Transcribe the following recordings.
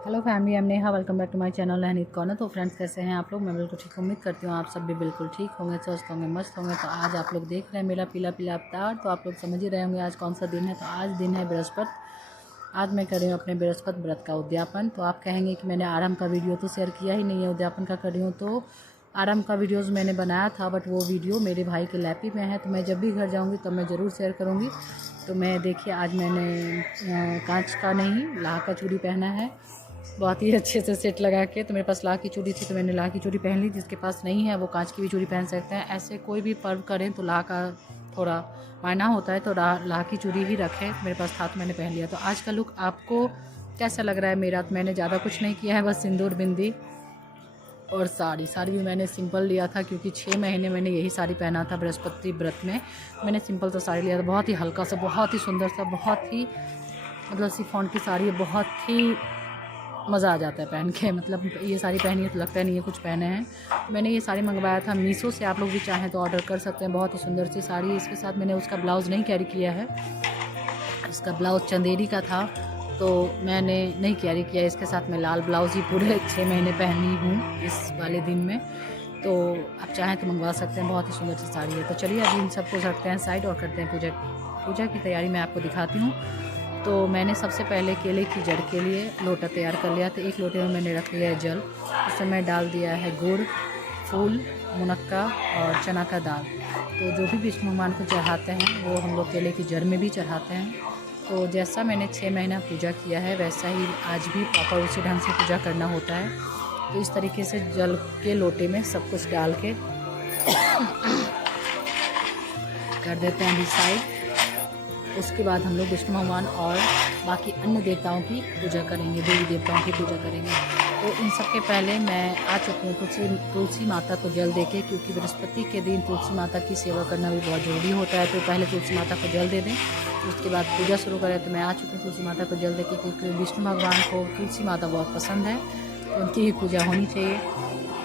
Hello family, I am Neha. Welcome back to my channel नहनीत corner. तो friends, कैसे हैं आप लोग? मैं बिल्कुल ठीक, उम्मीद करती हूँ आप सब भी बिल्कुल ठीक होंगे, स्वस्थ होंगे, मस्त होंगे। तो आज आप लोग देख रहे हैं मेरा पीला पीला अवतार, तो आप लोग समझ ही रहे होंगे आज कौन सा दिन है। तो आज दिन है बृहस्पति। आज मैं कर रही हूँ अपने बृहस्पति व्रत का उद्यापन। तो आप कहेंगे कि मैंने आरंभ का वीडियो तो शेयर किया ही नहीं है, उद्यापन का कर रही हूँ। तो आरंभ का वीडियोज़ मैंने बनाया था, बट वो वीडियो मेरे भाई के लैपी में है। तो मैं जब भी घर जाऊँगी तब मैं ज़रूर शेयर करूँगी। तो मैं देखिए, आज मैंने कांच का नहीं, लाह का चूड़ी पहना है, बहुत ही अच्छे से सेट लगा के। तो मेरे पास लाह की चूड़ी थी तो मैंने लाह की चूड़ी पहन ली। जिसके पास नहीं है वो कांच की भी चूड़ी पहन सकते हैं। ऐसे कोई भी पर्व करें तो लाह का थोड़ा मायना होता है, तो लाह की चूड़ी ही रखें। मेरे पास था तो मैंने पहन लिया। तो आज का लुक आपको कैसा लग रहा है मेरा? तो मैंने ज़्यादा कुछ नहीं किया है, बस सिंदूर, बिंदी और साड़ी भी मैंने सिंपल लिया था, क्योंकि 6 महीने मैंने यही साड़ी पहना था बृहस्पति व्रत में। मैंने सिंपल तो साड़ी लिया था, बहुत ही हल्का सा, बहुत ही सुंदर सा, बहुत ही मतलब शिफॉन की साड़ी है, बहुत ही मज़ा आ जाता है पहन के। मतलब ये साड़ी पहनी है तो लगता नहीं है कुछ पहने हैं। मैंने ये साड़ी मंगवाया था मीशो से, आप लोग भी चाहें तो ऑर्डर कर सकते हैं। बहुत ही सुंदर सी साड़ी। इसके साथ मैंने उसका ब्लाउज़ नहीं कैरी किया है, इसका ब्लाउज़ चंदेरी का था तो मैंने नहीं कैरी किया। इसके साथ मैं लाल ब्लाउज़ ही पूरे 6 महीने पहनी हूँ इस वाले दिन में। तो आप चाहें तो मंगवा सकते हैं, बहुत ही सुंदर सी साड़ी है। तो चलिए अभी इन सबको रखते हैं साइड और करते हैं पूजा की तैयारी मैं आपको दिखाती हूँ। तो मैंने सबसे पहले केले की जड़ के लिए लोटा तैयार कर लिया। तो एक लोटे में मैंने रख लिया है जल, उसमें मैं डाल दिया है गुड़, फूल, मुनक्का और चना का दाल। तो जो भी विष्णु भगवान को चढ़ाते हैं वो हम लोग केले की जड़ में भी चढ़ाते हैं। तो जैसा मैंने 6 महीना पूजा किया है वैसा ही आज भी प्रॉपर उसी ढंग से पूजा करना होता है। तो इस तरीके से जल के लोटे में सब कुछ डाल के कर देते हैं अभी साइड। उसके बाद हम लोग विष्णु भगवान और बाकी अन्य देवताओं की पूजा करेंगे, देवी देवताओं की पूजा करेंगे। तो इन सब के पहले मैं आ चुकी हूँ तुलसी माता को जल देके, क्योंकि बृहस्पति के दिन तुलसी माता की सेवा करना भी बहुत ज़रूरी होता है। तो पहले तुलसी माता को जल दे दें, उसके बाद पूजा शुरू करें। तो मैं आ चुकी हूँ तुलसी माता को जल देके, क्योंकि विष्णु भगवान को तुलसी माता बहुत पसंद है, तो उनकी ही पूजा होनी चाहिए।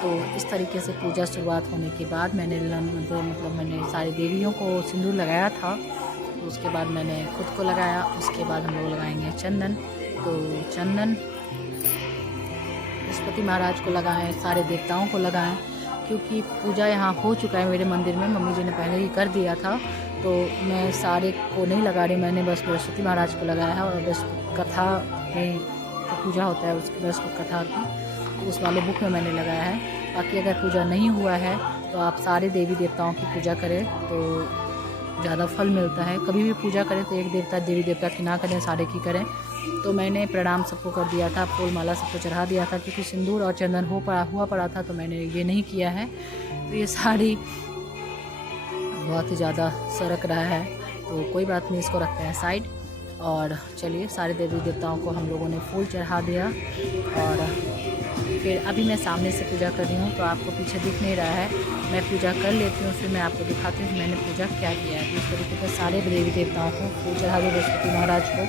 तो इस तरीके से पूजा शुरुआत होने के बाद मैंने मैंने सारी देवियों को सिंदूर लगाया था। तो उसके बाद मैंने खुद को लगाया। उसके बाद हम लोग लगाएंगे चंदन। तो चंदन बृहस्पति महाराज को लगाएं, सारे देवताओं को लगाएं, क्योंकि पूजा यहाँ हो चुका है मेरे मंदिर में, मम्मी जी ने पहले ही कर दिया था। तो मैं सारे को नहीं लगा रही, मैंने बस बृहस्पति महाराज को लगाया है। और बृहस्पति कथा में जो पूजा होता है उसकी, बृहस्पति कथा की, उस वाले बुक में मैंने लगाया है। बाकी अगर पूजा नहीं हुआ है तो आप सारे देवी देवताओं की पूजा करें तो ज़्यादा फल मिलता है। कभी भी पूजा करें तो एक देवता देवी देवता की ना करें, सारे की करें। तो मैंने प्रणाम सबको कर दिया था, फूल माला सबको चढ़ा दिया था, क्योंकि सिंदूर और चंदन हुआ पड़ा था, तो मैंने ये नहीं किया है। तो ये साड़ी बहुत ही ज़्यादा सरक रहा है, तो कोई बात नहीं, इसको रखते हैं साइड। और चलिए सारे देवी देवताओं को हम लोगों ने फूल चढ़ा दिया। और फिर अभी मैं सामने से पूजा कर रही हूँ, तो आपको पीछे दिख नहीं रहा है। मैं पूजा कर लेती हूँ, फिर मैं आपको दिखाती हूँ कि मैंने पूजा क्या किया है। इस तरीके से सारे देवी देवताओं को फूल चढ़ा दिया। बृहस्पति महाराज को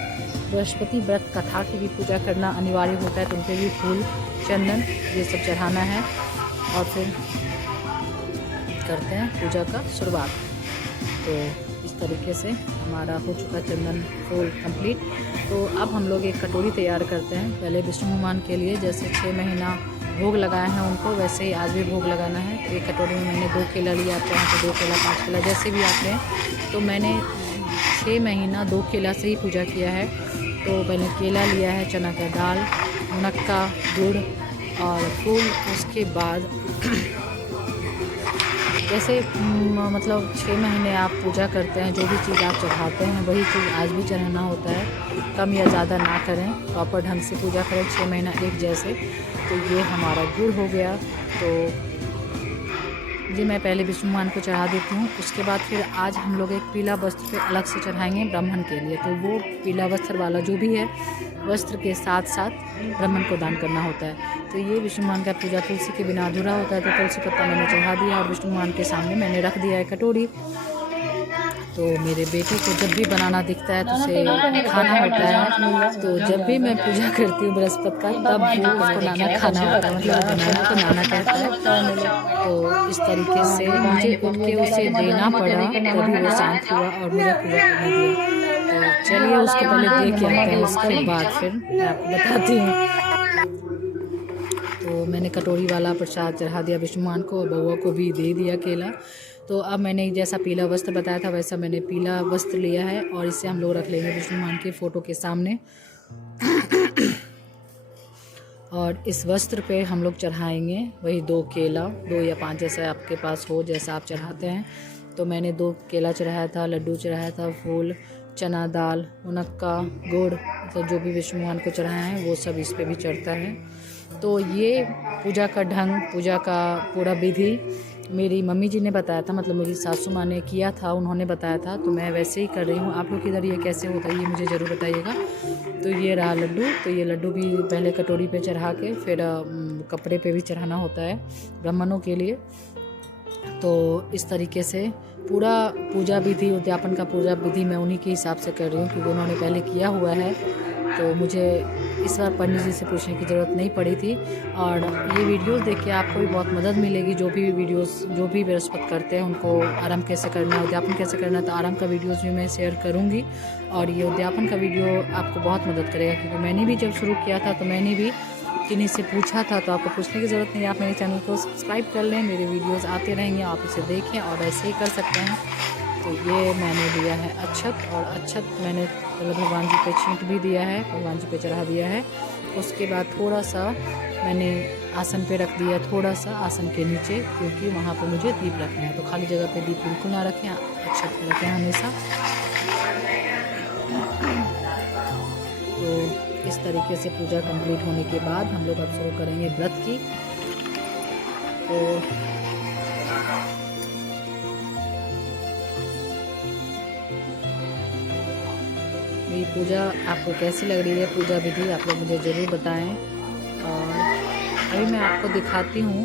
बृहस्पति व्रत कथा की भी पूजा करना अनिवार्य होता है, तो उनके भी फूल, चंदन ये सब चढ़ाना है। और फिर करते हैं पूजा का शुरुआत। तो इस तरीके से हमारा हो चुका चंदन फूल कंप्लीट। तो अब हम लोग एक कटोरी तैयार करते हैं। पहले विष्णु भगवान के लिए जैसे 6 महीना भोग लगाए हैं उनको, वैसे ही आज भी भोग लगाना है। तो एक कटोरी में मैंने 2 केला लिया, आप चाहें तो 2 केला, 5 केला, जैसे भी आप लें। तो मैंने 6 महीना 2 केला से ही पूजा किया है। तो मैंने केला लिया है, चना का दाल, मुनक्का, गुड़ और फूल। उसके बाद जैसे मतलब 6 महीने आप पूजा करते हैं, जो भी चीज़ आप चढ़ाते हैं वही चीज़ आज भी चढ़ाना होता है। कम या ज़्यादा ना करें, प्रॉपर ढंग से पूजा करें, 6 महीना एक जैसे। तो ये हमारा गुड़ हो गया। तो ये मैं पहले विष्णु भगवान को चढ़ा देती हूँ। उसके बाद फिर आज हम लोग एक पीला वस्त्र पे अलग से चढ़ाएंगे ब्राह्मण के लिए। तो वो पीला वस्त्र वाला जो भी है, वस्त्र के साथ साथ ब्राह्मण को दान करना होता है। तो ये विष्णु भगवान का पूजा तुलसी के बिना अधूरा होता है। तो तुलसी पत्ता मैंने चढ़ा दिया और विष्णु भगवान के सामने मैंने रख दिया है कटोरी। तो मेरे बेटे को जब भी बनाना दिखता है तो उसे खाना होता है। तो जब भी मैं पूजा करती हूँ बृहस्पति का, तब वो उसको नाना खाना होता है, मतलब बनाना को नाना कहता है। तो इस तरीके से मुझे उठ के उसे देना पड़ा, तभी वो शांत हुआ और मुझे पूजा करने दिया। तो चलिए उसको पहले देख के आते हैं, उसके बाद फिर मैं आपको बताती हूँ। तो मैंने कटोरी वाला प्रसाद चढ़ा दिया विष्णुमान को, बउआ को भी दे दिया केला। तो अब मैंने जैसा पीला वस्त्र बताया था वैसा मैंने पीला वस्त्र लिया है और इसे हम लोग रख लेंगे विष्णुमान के फ़ोटो के सामने। और इस वस्त्र पे हम लोग चढ़ाएंगे वही 2 केला, 2 या 5 जैसा आपके पास हो, जैसा आप चढ़ाते हैं। तो मैंने 2 केला चढ़ाया था, लड्डू चढ़ाया था, फूल, चना दाल, मुनक्का, गुड़, तो जो भी विष्णु भगवान को चढ़ाया है वो सब इस पे भी चढ़ता है। तो ये पूजा का ढंग, पूजा का पूरा विधि मेरी मम्मी जी ने बताया था, मतलब मेरी सासू माँ ने किया था, उन्होंने बताया था, तो मैं वैसे ही कर रही हूँ। आप लोग के इधर ये कैसे होता है ये मुझे ज़रूर बताइएगा। तो ये रहा लड्डू, तो ये लड्डू भी पहले कटोरी पे चढ़ा के फिर कपड़े पे भी चढ़ाना होता है ब्राह्मणों के लिए। तो इस तरीके से पूरा पूजा विधि, उद्यापन का पूजा विधि मैं उन्हीं के हिसाब से कर रही हूँ क्योंकि उन्होंने पहले किया हुआ है। तो मुझे इस बार पंडित जी से पूछने की ज़रूरत नहीं पड़ी थी। और ये वीडियोस देख के आपको भी बहुत मदद मिलेगी। जो भी वीडियोस, जो भी बृहस्पति करते हैं उनको आरंभ कैसे करना है, उद्यापन कैसे करना है, तो आरंभ का वीडियोस भी मैं शेयर करूँगी। और ये उद्यापन का वीडियो आपको बहुत मदद करेगा क्योंकि मैंने भी जब शुरू किया था तो मैंने भी किन्हीं से पूछा था। तो आपको पूछने की ज़रूरत नहीं है, आप मेरे चैनल को सब्सक्राइब कर लें, मेरे वीडियोस आते रहेंगे, आप इसे देखें और ऐसे ही कर सकते हैं। तो ये मैंने दिया है अक्षत, और अक्षत मैंने भगवान जी पे छींट भी दिया है, भगवान जी पे चढ़ा दिया है। उसके बाद थोड़ा सा मैंने आसन पे रख दिया, थोड़ा सा आसन के नीचे, क्योंकि वहाँ पे मुझे दीप रखना है। तो खाली जगह पे दीप बिल्कुल ना रखें, अक्षत पे रखें हमेशा। तो इस तरीके से पूजा कंप्लीट होने के बाद हम लोग अब शुरू करेंगे व्रत की। तो ये पूजा आपको कैसी लग रही है, पूजा विधि आप लोग मुझे ज़रूर बताएं। और अभी मैं आपको दिखाती हूँ,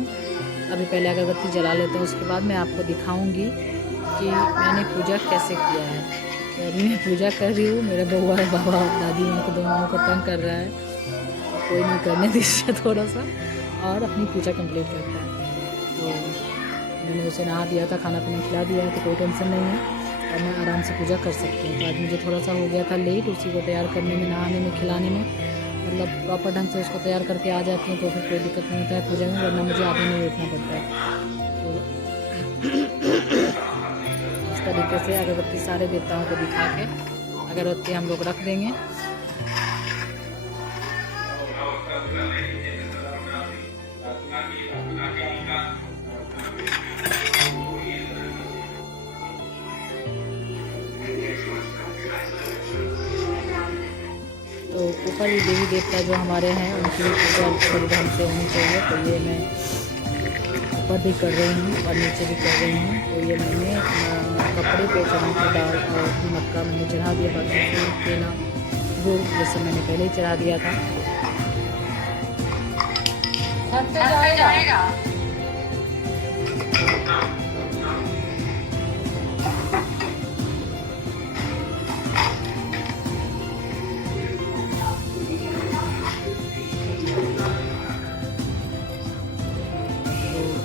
अभी पहले अगरबत्ती जला लेते हैं, उसके बाद मैं आपको दिखाऊंगी कि मैंने पूजा कैसे किया है। तो अभी मैं पूजा कर रही हूँ, मेरा बउआ है, बाबा दादी उनको दोनों को तंग कर रहा है, कोई नहीं करने दीजिए थोड़ा सा, और अपनी पूजा कंप्लीट करता है। तो मैंने उसे नहा दिया था, खाना पीना खिला दिया है, तो कोई टेंशन नहीं है और मैं आराम से पूजा कर सकती हूँ। तो आज मुझे थोड़ा सा हो गया था लेट, उसी को तैयार करने में, नहाने में, खिलाने में, मतलब प्रॉपर ढंग से उसको तैयार करके आ जाती हूँ तो फिर कोई दिक्कत नहीं होता है पूजा में, वरना मुझे आगे नहीं उठना पड़ता है। तो इस तरीके से अगरबत्ती सारे देवताओं को दिखा के अगरबत्ती हम लोग रख देंगे। तो ऊपर ही देवी देवता जो हमारे हैं उनकी पूजा पूरी ढंग से होनी चाहिए। तो ये मैं ऊपर भी कर रही हूँ और नीचे भी कर रही हूँ। तो ये मैंने कपड़े पे चना की दाल और मक्का मैंने चढ़ा दिया, बाकी फूल, केला, गुड़ ये सब मैंने पहले ही चढ़ा दिया था।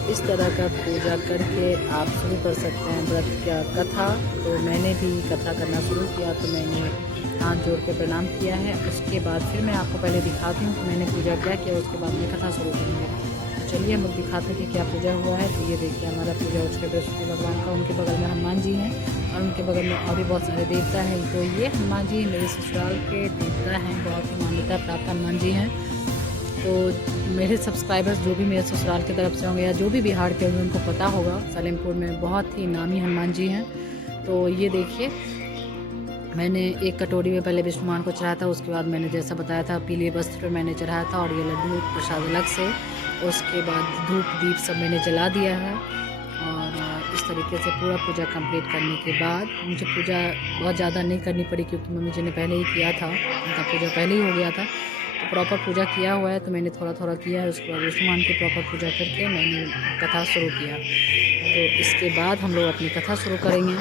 इस तरह का पूजा करके आप शुरू कर सकते हैं व्रत का कथा। तो मैंने भी कथा करना शुरू किया, तो मैंने हाथ जोड़ के प्रणाम किया है। उसके बाद फिर मैं आपको पहले दिखाती हूँ कि मैंने पूजा क्या किया, उसके बाद मैं कथा शुरू करूँगी। तो चलिए हम लोग दिखाते हैं कि क्या पूजा हुआ है। तो ये देखिए हमारा पूजा हो चुका है बृहस्पति भगवान का, उनके बगल में हनुमान जी हैं और उनके बगल में और भी बहुत सारे देवता हैं। तो ये हनुमान जी मेरे ससुराल के देवता हैं, बहुत ही मान्यता प्राप्त हनुमान जी हैं। तो मेरे सब्सक्राइबर्स जो भी मेरे ससुराल की तरफ से होंगे या जो भी बिहार के होंगे उनको पता होगा, सलेमपुर में बहुत ही नामी हनुमान जी हैं। तो ये देखिए मैंने एक कटोरी में पहले विष्णु भगवान को चढ़ाया था, उसके बाद मैंने जैसा बताया था पीले वस्त्र पर मैंने चढ़ाया था और ये लड्डू प्रसाद अलग से। उसके बाद धूप दीप सब मैंने जला दिया है। और इस तरीके से पूरा पूजा कंप्लीट करने के बाद मुझे पूजा बहुत ज़्यादा नहीं करनी पड़ी क्योंकि मम्मी जी ने पहले ही किया था, उनका पूजा पहले ही हो गया था। तो प्रॉपर पूजा किया हुआ है, तो मैंने थोड़ा थोड़ा किया है। उसके बाद विष्णु भगवान की प्रॉपर पूजा करके मैंने कथा शुरू किया। तो इसके बाद हम लोग अपनी कथा शुरू करेंगे।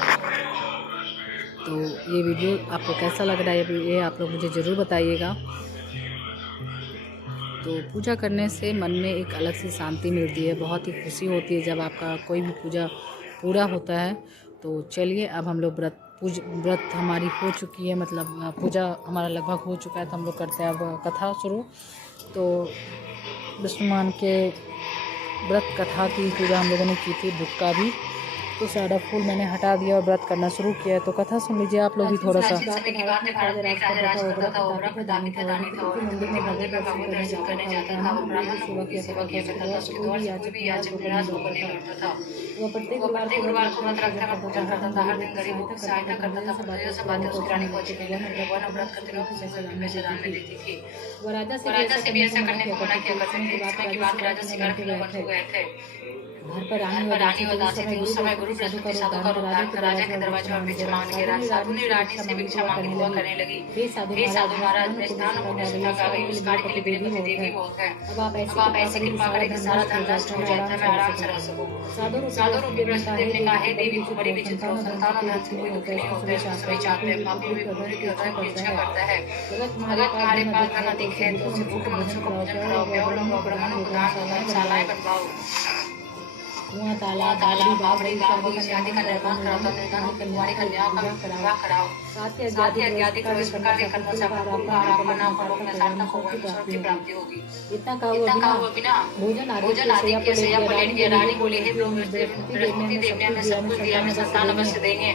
तो ये वीडियो आपको कैसा लग रहा है ये आप लोग मुझे ज़रूर बताइएगा। तो पूजा करने से मन में एक अलग सी शांति मिलती है, बहुत ही खुशी होती है जब आपका कोई भी पूजा पूरा होता है। तो चलिए अब हम लोग व्रत व्रत हमारी हो चुकी है, मतलब पूजा हमारा लगभग हो चुका है, तो हम लोग करते हैं अब कथा शुरू। तो विष्णु भगवान के व्रत कथा की पूजा हम लोगों ने की थी, बुक का भी, तो सारा फूल मैंने हटा दिया और व्रत करना शुरू किया। तो कथा सुन लीजिए आप लोग भी थोड़ा सा। समय की बात है, भारत में एक राजा होता था, वो प्रतापित था और मंदिर में भगवत दर्शन करने जाता था। वो ब्राह्मण लोगों की सेवा किया करता था, उसके द्वार से कोई भी याचक निराश होकर नहीं लौटता था। वो प्रत्येक गुरुवार को व्रत रखकर पूजा करता था, हर दिन गरीबों की सहायता करता था, परंतु यह सब बातें उसकी रानी को अच्छी नहीं लगी। वह व्रत करते वक्त उसे कोई भी पैसा दान में देती थी। वो राजा से भी ऐसा करने को मना किया करते थे। समय की बात है, राजा शिकार खेलने वन को गए थे। घर पर रानी उदासी थी। उस समय गुरु बृहस्पति साधु का रूप धारण कर राजा के दरवाजे पर भिक्षा मांगने गए। साधु ने रानी से भिक्षा मांगी, दुआ करने लगी, हे साधु महाराज, मैं स्नान और पुण्य सुधा आ गई, उस कार्य के लिए मेरे पति देवी बहुत है। अब आप ऐसी कृपा करें कि सारा धन नष्ट हो जाए, मैं आराम से रह सकूं। साधु रूपी बृहस्पति देव ने कहा, हे देवी, तू बड़ी विचित्र हो, संतान और धन से कोई दुखी नहीं होता है, सभी चाहते हैं। पापी भी पुण्य की इच्छा करता है। अगर तुम्हारे पास धन अधिक है तो उसे भूखे मनुष्य को भोजन कराओ, ब्राह्मणों को दान दो, धर्मशालाएं बनवाओ, कुआं तालाब बावड़ी बगीचे आदि का निर्माण कराओ, निर्धनों की कुंवारी कन्याओं का विवाह कराओ, साथ ही इत्यादि कार्य कर्मों से आपको सार्थक होगा, ईश्वर की प्राप्ति होगी। इतना कहा हुआ बिना भोजन आदि के सैया पर लेट गया। रानी बोली, हे बृहस्पति देव ने हमें सब कुछ दिया, हमें संतान अवश्य देंगे।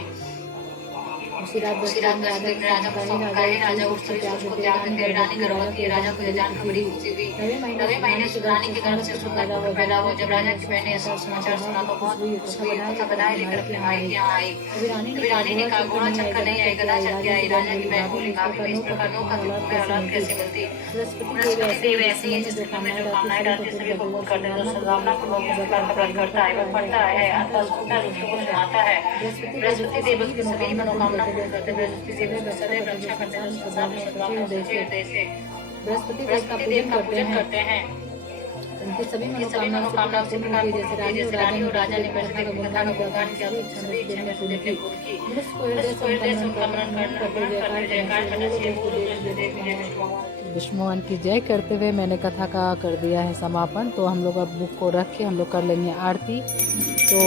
उसी रात बृहस्पति ने राजा को सौंपा, हे राजा उठ सभी सुख को त्याग दे, रानी गर्भवती है। राजा को यह जानकर बड़ी खुशी हुई। 9वें महीने रानी के गर्भ से सुंदर पुत्र पैदा हुआ। जब राजा की बहन ने ऐसा समाचार सुना तो बहुत खुश हुई तथा बधाई लेकर अपने भाई के यहाँ आई। तभी रानी ने कहा, घोड़ा चढ़कर नहीं आई, गधा चढ़ के आई। राजा की बहन बोली, भाभी, इस प्रकार नौकर में औलाद कैसे मिलती? बृहस्पति देव ऐसे ही जिस घर में जो कामनाएं डालती सभी को पूर्ण करते हैं, जो सद्भावना पूर्वक इस प्रकार का व्रत करता है, वह पढ़ता है अथवा सुनता दूसरों को सुनाता है। बृहस्पति देव उसकी सभी मनोकामना पूर्ण करते हैं। बृहस्पति देव का सदैव रक्षा करते हैं, संसार में सद्भावना सच्चे हृदय से बृहस्पति देव का पूजन करते हैं। उनकी सभी मनोकामना उसी प्रकार पूर्ण होती है जैसे रानी और राजा ने बृहस्पति की कथा का गुणगान किया, सभी इच्छा बृहस्पति देव ने पूर्ण की। बृहस्पति को हृदय से उनका स्मरण करते जयकार करना चाहिए। विष्णु भगवान की जय करते हुए मैंने कथा का कर दिया है समापन। तो हम लोग अब बुक को रख के हम लोग कर लेंगे आरती। तो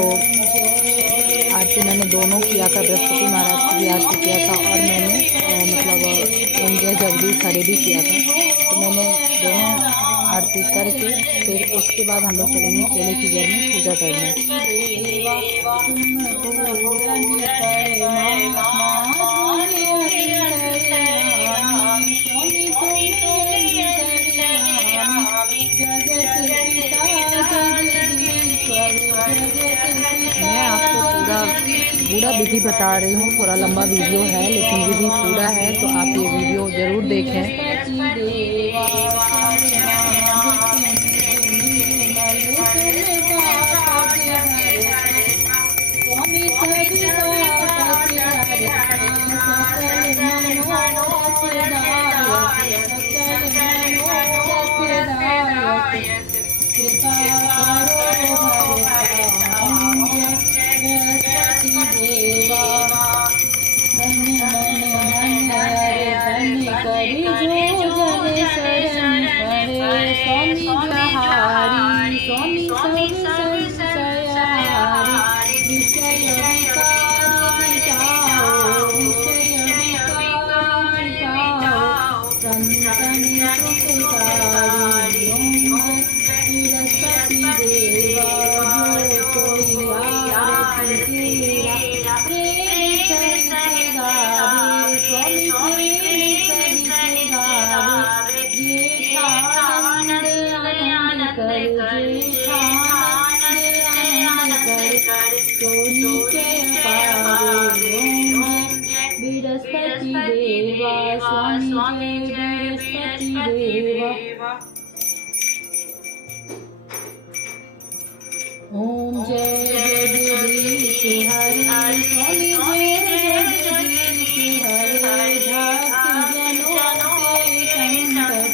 आरती मैंने दोनों किया था, बृहस्पति महाराज की भी आरती किया था और मैंने मतलब ओम जय जगदीश हरे भी किया था। तो मैंने दोनों आरती करके फिर उसके बाद हम लोग चलेंगे केले की जड़ में पूजा करने। मैं आपको पूरा विधि बता रही हूँ, थोड़ा लंबा वीडियो है लेकिन विधि पूरा है, तो आप ये वीडियो ज़रूर देखें। बृहस्पति देवा स्वामी जय बृहस्पति देवा। ओम जय जगदीश हरि स्वामी जय जगदीश हरि दास जनों के संकट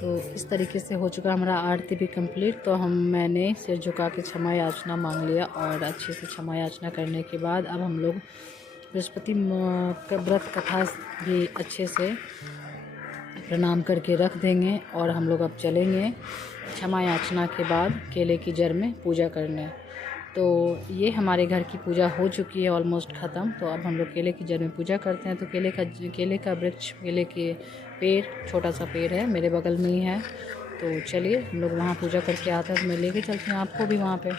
तो इस तरीके से हो चुका हमारा आरती भी कंप्लीट। तो मैंने सिर झुका के क्षमा याचना मांग लिया और अच्छे से क्षमा याचना करने के बाद अब हम लोग बृहस्पति व्रत कथा भी अच्छे से प्रणाम करके रख देंगे और हम लोग अब चलेंगे क्षमा याचना के बाद केले की जड़ में पूजा करने। तो ये हमारे घर की पूजा हो चुकी है ऑलमोस्ट ख़त्म। तो अब हम लोग केले की जड़ में पूजा करते हैं। तो केले का वृक्ष, केले के पेड़, छोटा सा पेड़ है मेरे बगल में ही है। तो चलिए हम लोग वहाँ पूजा करके आते हैं। तो मैं लेके चलती हूँ आपको भी वहाँ पे।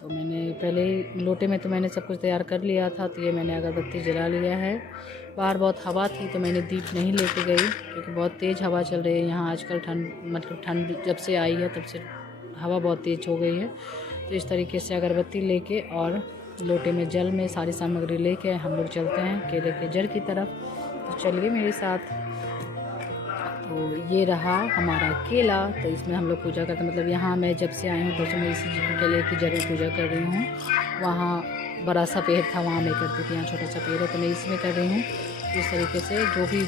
तो मैंने पहले ही लोटे में तो मैंने सब कुछ तैयार कर लिया था। तो ये मैंने अगरबत्ती जला लिया है। बाहर बहुत हवा थी तो मैंने दीप नहीं लेके गई क्योंकि बहुत तेज़ हवा चल रही है यहाँ आजकल। ठंड जब से आई है तब से हवा बहुत तेज़ हो गई है। तो इस तरीके से अगरबत्ती लेके और लोटे में जल में सारी सामग्री लेके हम लोग चलते हैं केले के जड़ की तरफ। तो चलिए मेरे साथ। तो ये रहा हमारा केला। तो इसमें हम लोग पूजा करते हैं। मतलब यहाँ मैं जब से आई हूँ तब से मैं इसी केले की जड़ में पूजा कर रही हूँ। वहाँ बड़ा सा पेड़ था वहाँ मैं करती थी, यहाँ छोटा सा पेड़ है तो मैं इसमें कर रही हूँ। इस तरीके से जो भी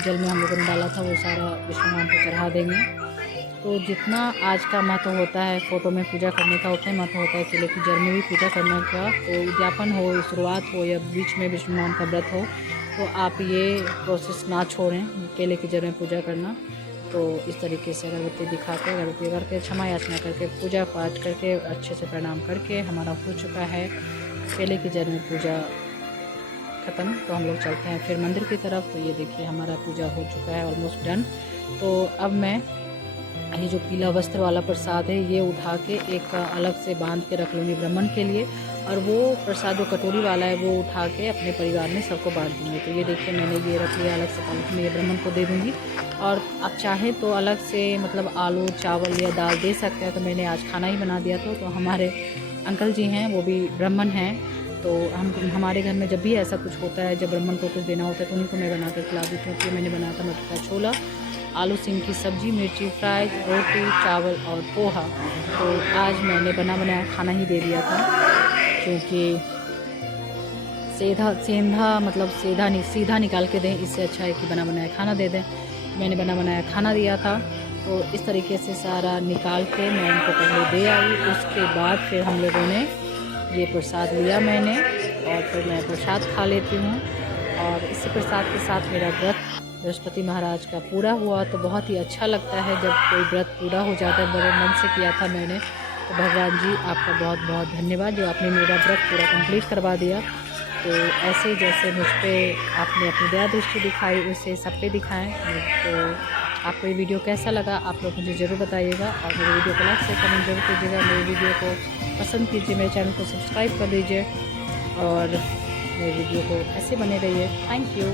जल में हम लोगों ने डाला था वो सारा विष्णु भगवान को चढ़ा देंगे। तो जितना आज का महत्व होता है फ़ोटो में पूजा करने का उतना ही महत्व होता है केले की जड़ में भी पूजा करने का। तो उद्यापन हो, शुरुआत हो या बीच में विष्णु भगवान का व्रत हो तो आप ये प्रोसेस ना छोड़ें केले की जड़ में पूजा करना। तो इस तरीके से अगरबत्ती दिखा के, अगरबत्ती करके, क्षमा याचना करके, पूजा पाठ करके, अच्छे से प्रणाम करके हमारा हो चुका है केले की जड़ में पूजा ख़त्म। तो हम लोग चलते हैं फिर मंदिर की तरफ। तो ये देखिए हमारा पूजा हो चुका है ऑलमोस्ट डन। तो अब मैं ये जो पीला वस्त्र वाला प्रसाद है ये उठा के एक अलग से बांध के रख लूँगी ब्राह्मण के लिए, और वो प्रसाद जो कटोरी वाला है वो उठा के अपने परिवार में सबको बांट दूँगी। तो ये देखिए मैंने ये रख लिया अलग से पानी में, ये ब्राह्मण को दे दूँगी। और आप चाहें तो अलग से मतलब आलू, चावल या दाल दे सकते हैं। तो मैंने आज खाना ही बना दिया था। तो हमारे अंकल जी हैं वो भी ब्राह्मण हैं। तो हमारे घर में जब भी ऐसा कुछ होता है, जब ब्राह्मण को कुछ देना होता है तो उन्हीं को मैं बना कर खिला देती हूँ। तो मैंने बनाया था मटर का छोला, आलू सिंग की सब्ज़ी, मिर्ची फ्राई, रोटी, चावल और पोहा। तो आज मैंने बना बनाया खाना ही दे दिया था क्योंकि सीधा निकाल के दें, इससे अच्छा है कि बना बनाया खाना दे दें। मैंने बना बनाया खाना दिया था। तो इस तरीके से सारा निकाल के मैं उनको पहले दे आई। उसके बाद फिर हम लोगों ने ये प्रसाद लिया मैंने, और फिर मैं प्रसाद खा लेती हूँ। और इसी प्रसाद के साथ मेरा व्रत बृहस्पति महाराज का पूरा हुआ। तो बहुत ही अच्छा लगता है जब कोई व्रत पूरा हो जाता है। बड़े मन से किया था मैंने। तो भगवान जी आपका बहुत बहुत धन्यवाद जो आपने मेरा व्रत पूरा कंप्लीट करवा दिया। तो ऐसे जैसे मुझ पर आपने अपनी दया दृष्टि दिखाई उसे सब पे दिखाएं। तो आपको ये वीडियो कैसा लगा आप लोग मुझे ज़रूर बताइएगा, और मेरे वीडियो को लाइक से कमेंट जरूर कीजिएगा। मेरे वीडियो को पसंद कीजिए, मेरे चैनल को सब्सक्राइब कर दीजिए और मेरे वीडियो को ऐसे बने रहिए। Thank you.